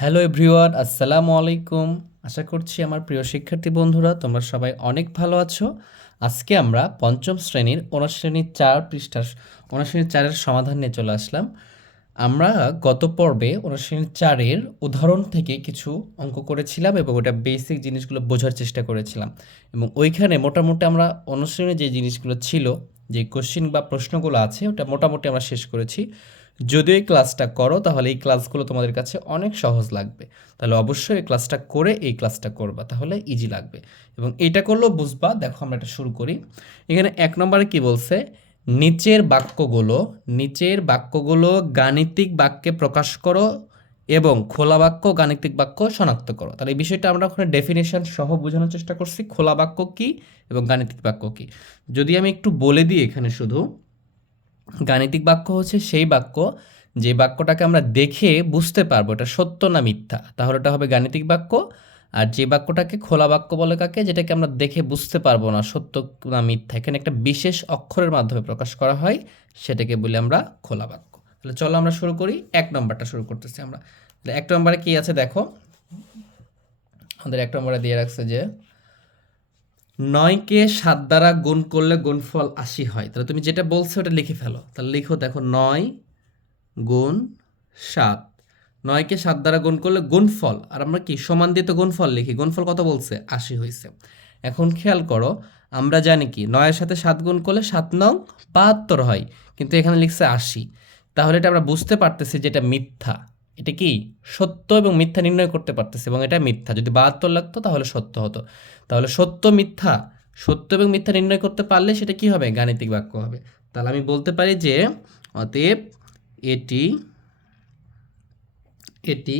Hello everyone আসসালামু আলাইকুম আশা করছি আমার প্রিয় শিক্ষার্থী বন্ধুরা, তোমরা সবাই অনেক ভালো আছো। আজকে আমরা পঞ্চম শ্রেণির অনুশ্রেণীর চার পৃষ্ঠার অনুশ্রেণীর চারের সমাধান নিয়ে চলে আসলাম। আমরা গত পর্বে অনুশ্রেণীর চারের উদাহরণ থেকে কিছু অঙ্ক করেছিলাম এবং ওটা বেসিক জিনিসগুলো বোঝার চেষ্টা করেছিলাম। এবং ওইখানে মোটামুটি আমরা অনুশ্রেণীর যে জিনিসগুলো ছিল, যে কোশ্চিন বা প্রশ্নগুলো আছে, ওটা মোটামুটি আমরা শেষ করেছি। যদি এই ক্লাসটা করো, তাহলে এই ক্লাসগুলো তোমাদের কাছে অনেক সহজ লাগবে। তাহলে অবশ্যই এই ক্লাসটা করে এই ক্লাসটা করবা, তাহলে ইজি লাগবে। এবং এটা করলেও বুঝবা, দেখো আমরা এটা শুরু করি। এখানে এক নম্বরে কি বলছে? নিচের বাক্যগুলো নিচের বাক্যগুলো গাণিতিক বাক্যে প্রকাশ করো এবং খোলা বাক্য, গাণিতিক বাক্য শনাক্ত করো। তাহলে এই বিষয়টা আমরা ওখানে ডেফিনেশন সহ বোঝানোর চেষ্টা করছি, খোলা বাক্য কি এবং গাণিতিক বাক্য কি। যদি আমি একটু বলে দিই এখানে শুধু গাণিতিক বাক্য হচ্ছে সেই বাক্য, যে বাক্যটাকে আমরা দেখে বুঝতে পারব, এটা সত্য না মিথ্যা? তাহলে এটা হবে গাণিতিক বাক্য। আর যে বাক্যটাকে খোলা বাক্য বলে কাকে? যেটাকে আমরা দেখে বুঝতে পারব না, সত্য না মিথ্যা। এখানে একটা বিশেষ অক্ষরের মাধ্যমে প্রকাশ করা হয়, সেটাকে বলি আমরা খোলা বাক্য। তাহলে চলো আমরা শুরু করি, এক নম্বরটা শুরু করতেছি আমরা। এক নম্বরে কি আছে দেখো? আমাদের এক নম্বরে দিয়ে রাখছে যে নয়কে সাত দ্বারা গুণ করলে গুণফল আশি হয়। তাহলে তুমি যেটা বলছো, ওটা লিখে ফেলো। তাহলে লিখো, দেখো, নয় গুণ সাত। নয়কে সাত দ্বারা গুণ করলে গুণফল, আর আমরা কি, সমান দিয়ে তো গুণফল লিখি। গুণফল কত বলছে? আশি হয়েছে এখন খেয়াল করো, আমরা জানি কি, নয়ের সাথে সাত গুণ করলে সাত নং বাহাত্তর হয়, কিন্তু এখানে লিখছে আশি। তাহলে এটা আমরা বুঝতে পারতেছি যে এটা মিথ্যা। এটা কি সত্য এবং মিথ্যা নির্ণয় করতে পারতেছে এবং এটা মিথ্যা? যদি বাহাত্তর লাগতো তাহলে সত্য হতো। তাহলে সত্য, মিথ্যা, সত্য এবং মিথ্যা নির্ণয় করতে পারলে সেটা কি হবে? গাণিতিক বাক্য হবে। তাহলে আমি বলতে পারি যে অতএব এটি এটি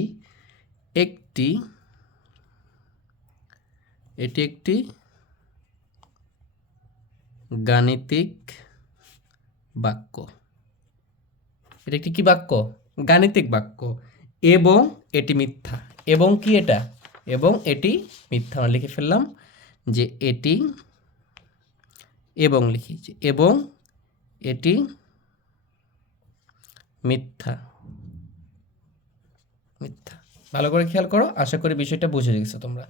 একটি এটি একটি গাণিতিক বাক্য। এটা একটি কি বাক্য? গাণিতিক বাক্য। এবং এটি মিথ্যা। এবং কি এটা? এবং এটি মিথ্যা। আমরা লিখে ফেললাম যে এটি এবং লিখি যে এবং এটি মিথ্যা। মিথ্যা। ভালো করে খেয়াল করো, আশা করি বিষয়টা বুঝে গেছো তোমরা।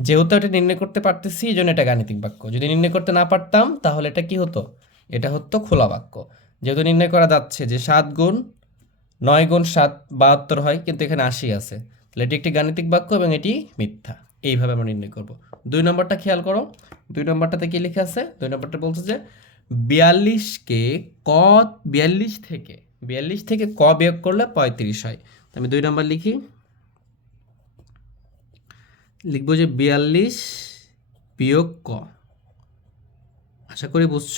যেহেতু এটা নির্ণয় করতে পারতেছি, এই জন্য এটা গাণিতিক বাক্য। যদি নির্ণয় করতে না পারতাম, তাহলে এটা কি হতো? এটা হতো খোলা বাক্য। যেহেতু নির্ণয় করা যাচ্ছে যে সাত গুণ নয় গুণ সাত বাহাত্তর হয়, কিন্তু এখানে আশি আছে। তাহলে এটি একটি গাণিতিক বাক্য এবং এটি মিথ্যা। এইভাবে আমরা নির্ণয় করব। দুই নম্বরটা খেয়াল করো। দুই নম্বরটাতে কি লেখা আছে? দুই নম্বরটা বলছে যে, বিয়াল্লিশকে ক, বিয়াল্লিশ থেকে বিয়াল্লিশ থেকে ক বিয়োগ করলে পঁয়ত্রিশ হয়। তো আমি দুই নম্বর লিখি। লিখব যে, বিয়াল্লিশ বিয়োগ ক। আশা করি বুঝছ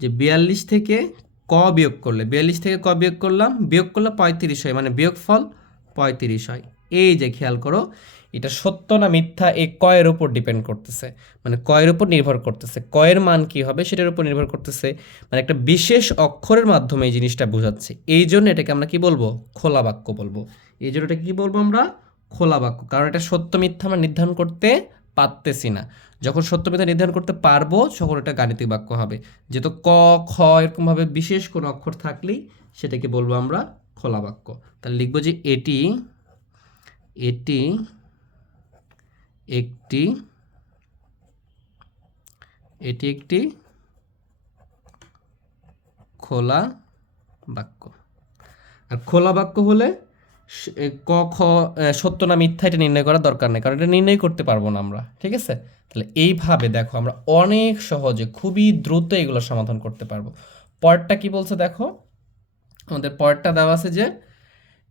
যে, বিয়াল্লিশ থেকে ক বিয়োগ করলে, বিয়াল্লিশ থেকে ক বিয়োগ করলাম, বিয়োগ করলে পঁয়ত্রিশ হয় মানে বিয়োগ ফল পঁয়ত্রিশ হয়। এই যে খেয়াল করো, এটা সত্য না মিথ্যা, এই কয়ের উপর ডিপেন্ড করতেছে। মানে কয়ের উপর নির্ভর করতেছে। কয়ের মান কি হবে, সেটার উপর নির্ভর করতেছে। মানে একটা বিশেষ অক্ষরের মাধ্যমে এই জিনিসটা বোঝাচ্ছে। এই জন্য এটাকে আমরা কি বলব? খোলা বাক্য বলব। এই জন্য এটাকে কি বলব আমরা? খোলা বাক্য। কারণ এটা সত্য মিথ্যা আমরা নির্ধারণ করতে পারতেছি না। যখন সত্য মিথ্যা নির্ধারণ করতে পারব, তখন এটা গাণিতিক বাক্য হবে। যেহেতু ক, খ এরকমভাবে বিশেষ কোনো অক্ষর থাকলেই সেটাকে বলব আমরা খোলা বাক্য। তাহলে লিখব যে এটি এটি একটি এটি একটি খোলা বাক্য। আর খোলা বাক্য হলে ক, খ সত্য না মিথ্যা এটা নির্ণয় করার দরকার নেই, কারণ এটা নির্ণয় করতে পারব না আমরা, ঠিক আছে? তাহলে এইভাবে দেখো আমরা অনেক সহজে খুবই দ্রুত এগুলো সমাধান করতে পারব। পরেরটা কি বলছে দেখো? আমাদের পরেরটা দেওয়া আছে যে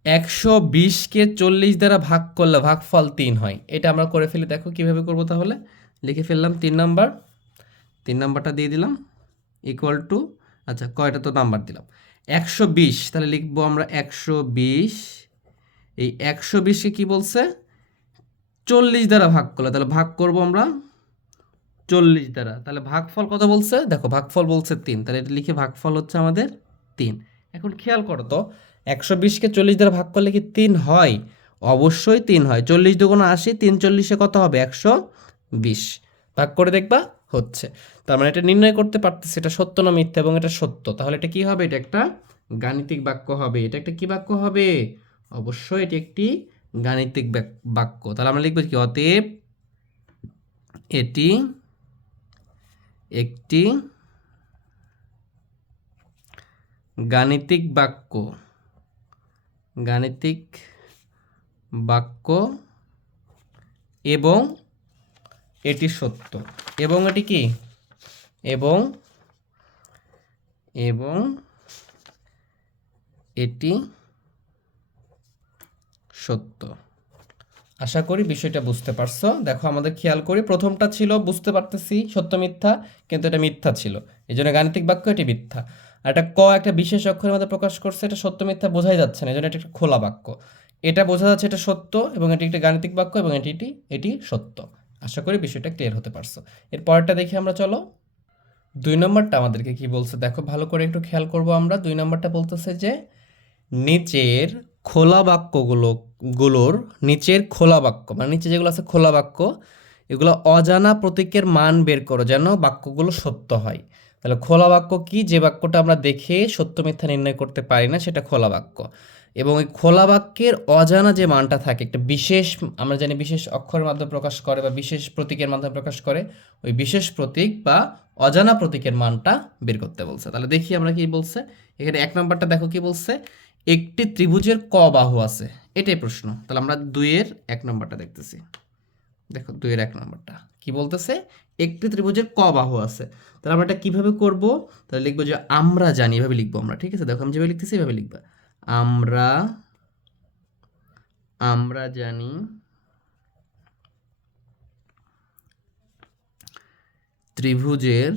একশো বিশকে চল্লিশ দ্বারা ভাগ করলে ভাগফল তিন হয়। এটা আমরা করে ফেলি, দেখো কীভাবে করব তাহলে? লিখে ফেললাম তিন নাম্বার। তিন নাম্বারটা দিয়ে দিলাম ইকুয়াল টু আচ্ছা কয়টা তো নাম্বার দিলাম। একশো বিশ, তাহলে লিখব আমরা একশো বিশ এই একশো বিশকে কী বলছে? চল্লিশ দ্বারা ভাগ করলে, তাহলে ভাগ করব আমরা চল্লিশ দ্বারা। তাহলে ভাগফল কত বলছে? দেখো, ভাগফল বলছে তিন, তাহলে এটা লিখে ভাগফল হচ্ছে আমাদের তিন। এখন খেয়াল করো তো, একশো বিশকে চল্লিশ দ্বারা ভাগ করলে কি তিন হয়? অবশ্যই তিন হয়। চল্লিশ দুগুণ আশি, তিন চল্লিশে কত হবে? একশো বিশ। ভাগ করে দেখবা, হচ্ছে। তার মানে এটা নির্ণয় করতে পারতেছে, এটা সত্য না মিথ্যা, এবং এটা সত্য। তাহলে এটা কি হবে? এটা একটা গাণিতিক বাক্য হবে। এটা একটা কি বাক্য হবে? অবশ্যই এটি একটি গাণিতিক বাক- বাক্য। তাহলে আমরা লিখব কি? অতএব এটি একটি গাণিতিক বাক্য। গাণিতিক বাক্য এবং এটি সত্য। এবং এটি কি? এবং এবং এটি সত্য। আশা করি বিষয়টা বুঝতে পারছ। দেখো, আমাদের খেয়াল করি, প্রথমটা ছিল বুঝতে পারতেছি, সত্য মিথ্যা, কিন্তু এটা মিথ্যা ছিল। এই জন্য গাণিতিক বাক্য এটি মিথ্যা। আর এটা ক, একটা বিশেষ অক্ষরের মধ্যে প্রকাশ করছে, এটা সত্য মিথ্যা বোঝাই যাচ্ছে না এই জন্য এটা একটা খোলা বাক্য। এটা বোঝা যাচ্ছে এটা সত্য, এবং এটি একটি গাণিতিক বাক্য, এবং এটি এটি এটি সত্য। আশা করি বিষয়টা ক্লিয়ার হতে পারছ। এর পরেরটা দেখি আমরা, চলো। দুই নম্বরটা আমাদেরকে কি বলছে? দেখো, ভালো করে একটু খেয়াল করব আমরা। দুই নম্বরটা বলতেছে যে, নিচের খোলা বাক্যগুলো, গুলোর নিচের খোলা বাক্য মানে নিচে যেগুলো আছে খোলা বাক্য, এগুলো অজানা প্রতীকের মান বের করো যেন বাক্যগুলো সত্য হয়। তাহলে খোলা বাক্য কি? যে বাক্যটা আমরা দেখে সত্য মিথ্যা নির্ণয় করতে পারি না, সেটা খোলা বাক্য। এবং এই খোলা বাক্যের অজানা যে মানটা থাকে, একটা বিশেষ, আমরা জানি বিশেষ অক্ষরের মাধ্যমে প্রকাশ করে বা বিশেষ প্রতীকের মাধ্যমে প্রকাশ করে, ওই বিশেষ প্রতীক বা অজানা প্রতীকের মানটা বের করতে বলছে। তাহলে দেখি আমরা কি বলছে। এখানে এক নম্বরটা দেখো কি বলছে? একটি ত্রিভুজের ক বাহু আছে? এটাই প্রশ্ন। তাহলে আমরা দুইয়ের এক নম্বরটা দেখতেছি। দেখো, দুইয়ের এক নম্বরটা। কি বলতেছে? একটি ত্রিভুজের ক বাহু আছে। তাহলে আমরা এটা কীভাবে করব? তাহলে লিখব যে আমরা জানি, এভাবে লিখব আমরা, ঠিক আছে? দেখো, আমি যেভাবে লিখতেছি, এভাবে লিখবা। আমরা আমরা জানি ত্রিভুজের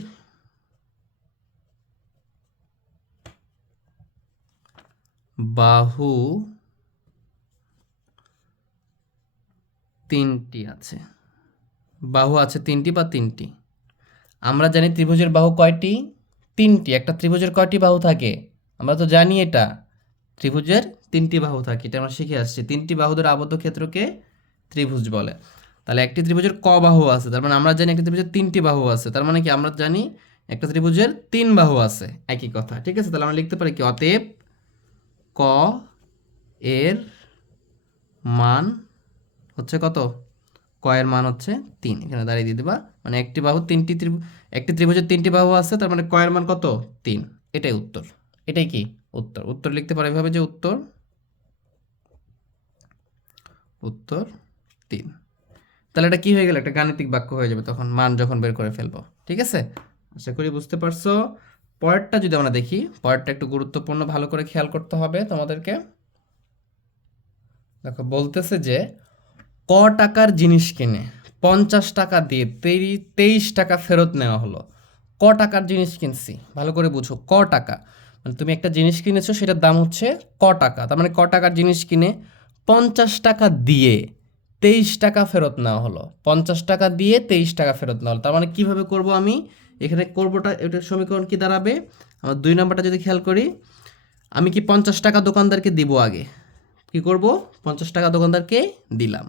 বাহু তিনটি আছে। বাহু আছে তিনটি বা তিনটি? আমরা জানি ত্রিভুজের বাহু কয়টি? তিনটি। একটা ত্রিভুজের কয়টি বাহু থাকে? আমরা তো জানি এটা। ত্রিভুজের তিনটি বাহু থাকে। এটা আমরা শিখে আসছি। তিনটি বাহুদের আবদ্ধ ক্ষেত্রকে ত্রিভুজ বলে। তাহলে একটি ত্রিভুজের ক বাহু আছে। তার মানে আমরা জানি একটা ত্রিভুজের তিনটি বাহু আছে। তার মানে কি? আমরা জানি একটা ত্রিভুজের তিন বাহু আছে। একই কথা। ঠিক আছে? তাহলে আমরা লিখতে পারি কি? অতএব ক এর মান হচ্ছে কত? ক এর মান হচ্ছে তিন। এখানে দাঁড়িয়ে দিয়ে দেবা। মানে একটি বাহু, তিনটি ত্রিভু, একটি ত্রিভুজের তিনটি বাহু আছে, তার মানে ক এর মান কত? তিন। এটাই উত্তর। এটাই কি? উত্তর। উত্তর লিখতে পারো এভাবে যে উত্তর। উত্তর তিন। তাহলে এটা কি হয়ে গেল? একটা গাণিতিক বাক্য হয়ে যাবে তখন। মান যখন বের করে ফেলব। ঠিক আছে? আশা করি বুঝতে পারছ। পরেরটা যদি আমরা দেখি পরেরটা একটু গুরুত্বপূর্ণ, ভালো করে খেয়াল করতে হবে তোমাদেরকে। দেখো, বলতেছে যে, ক টাকার জিনিস কিনে পঞ্চাশ টাকা দিয়ে তেই তেইশ টাকা ফেরত নেওয়া হলো। ক টাকার জিনিস কিনছি, ভালো করে বুঝো, ক টাকা। মানে তুমি একটা জিনিস কিনেছো, সেটার দাম হচ্ছে ক টাকা। তার মানে ক টাকার জিনিস কিনে পঞ্চাশ টাকা দিয়ে তেইশ টাকা ফেরত নেওয়া হলো। পঞ্চাশ টাকা দিয়ে তেইশ টাকা ফেরত নেওয়া হলো। তার মানে কীভাবে করব আমি? এখানে করবোটা এটা সমীকরণ কি দাঁড়াবে? আমার দুই নম্বরটা যদি খেয়াল করি, আমি কি পঞ্চাশ টাকা দোকানদারকে দিব আগে? কি করব? পঞ্চাশ টাকা দোকানদারকে দিলাম।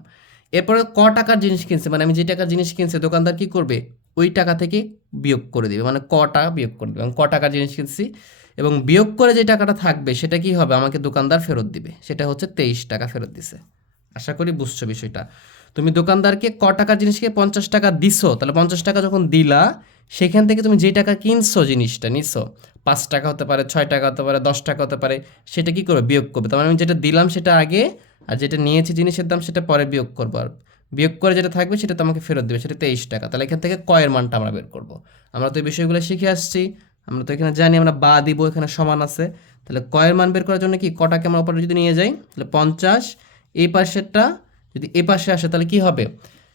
এরপরে ক টাকার জিনিস কিনছে? মানে আমি যে টাকার জিনিস কিনছে, দোকানদার কি করবে? ওই টাকা থেকে বিয়োগ করে দেবে। মানে ক টাকা বিয়োগ করে দেবে। ক টাকার জিনিস কিনছি এবং বিয়োগ করে যে টাকাটা থাকবে, সেটা কি হবে? আমাকে দোকানদার ফেরত দিবে। সেটা হচ্ছে তেইশ টাকা ফেরত দিছে। আশা করি বুঝছ বিষয়টা। তুমি দোকানদারকে ক টাকার জিনিসকে পঞ্চাশ টাকা দিছো, তাহলে পঞ্চাশ টাকা যখন দিলা সেখান থেকে তুমি যে টাকা কিনছো জিনিসটা, নিছো, পাঁচ টাকা হতে পারে, ছয় টাকা হতে পারে, দশ টাকা হতে পারে, সেটা কি করবে? বিয়োগ করবে। তার মানে আমি যেটা দিলাম সেটা আগে, আর যেটা নিয়েছি জিনিসের দাম সেটা পরে বিয়োগ করব। আর বিয়োগ করে যেটা থাকবে সেটা তোমাকে ফেরত দেবে, সেটা তেইশ টাকা। তাহলে এখান থেকে কয়ের মানটা আমরা বের করব। আমরা তো এই বিষয়গুলো শিখে আসছি, আমরা তো এখানে জানি আমরা বা দিব এখানে সমান আছে। তাহলে কয়ের মান বের করার জন্য কি কটাকে আমরা উপরে যদি নিয়ে যাই, তাহলে পঞ্চাশ, এই পাশেরটা যদি এ পাশে আসে তাহলে কি হবে?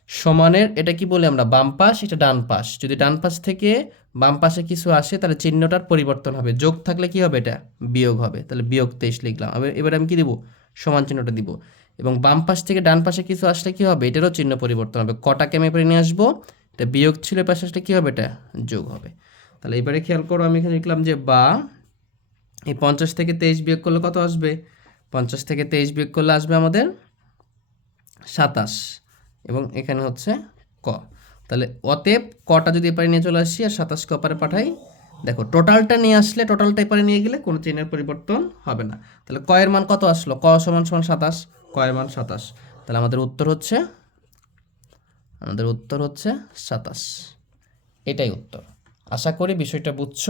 সমানের, এটা কি বলি আমরা, বাম পাশ, এটা ডান পাশ। যদি ডান পাশ থেকে বাম পাশে কিছু আসে, তাহলে চিহ্নটার পরিবর্তন হবে। যোগ থাকলে কি হবে এটা? বিয়োগ হবে। তাহলে বিয়োগ তেইশ লিখলাম। এবার আমি কি দিব? সমান চিহ্নটা দিব। এবং বাম পাশ থেকে ডান পাশে কিছু আসলে কি হবে? এটারও চিহ্ন পরিবর্তন হবে। কটাকে আমি এবারে নিয়ে আসব? এটা বিয়োগ ছিল পাশে আসলে কী হবে? এটা যোগ হবে। তাহলে এবারে খেয়াল করো, আমি এখানে লিখলাম যে বা, এই পঞ্চাশ থেকে তেইশ বিয়োগ করলে কত আসবে? পঞ্চাশ থেকে তেইশ বিয়োগ করলে আসবে আমাদের সাতাশ। এবং এখানে হচ্ছে ক। তাহলে অতএব কটা যদি এপারে নিয়ে চলে আসি আর সাতাশকে অপারে পাঠাই, দেখো টোটালটা নিয়ে আসলে টোটালটা এপারে নিয়ে গেলে কোনো চেনের পরিবর্তন হবে না। তাহলে কয়ের মান কত আসলো? ক সমান সমান সাতাশ, কয়ের মান সাতাশ। তাহলে আমাদের উত্তর হচ্ছে, আমাদের উত্তর হচ্ছে সাতাশ। এটাই উত্তর। আশা করি বিষয়টা বুঝছ।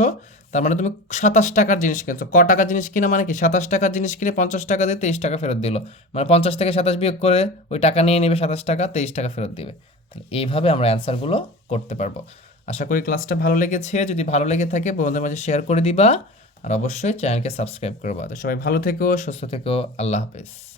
তার মানে তুমি সাতাশ টাকার জিনিস কিনছো। ক টাকার জিনিস কিনা মানে কি? সাতাশ টাকার জিনিস কিনে পঞ্চাশ টাকা দিয়ে তেইশ টাকা ফেরত দিল। মানে পঞ্চাশ থেকে সাতাশ বিয়োগ করে ওই টাকা নিয়ে নেবে সাতাশ টাকা, তেইশ টাকা ফেরত দিবে। তাহলে এইভাবে আমরা অ্যান্সারগুলো করতে পারব। আশা করি ক্লাসটা ভালো লেগেছে। যদি ভালো লেগে থাকে, বন্ধুদের মাঝে শেয়ার করে দিবা। আর অবশ্যই চ্যানেলকে সাবস্ক্রাইব করবা। তো সবাই ভালো থেকো, সুস্থ থেকো। আল্লাহ হাফেজ।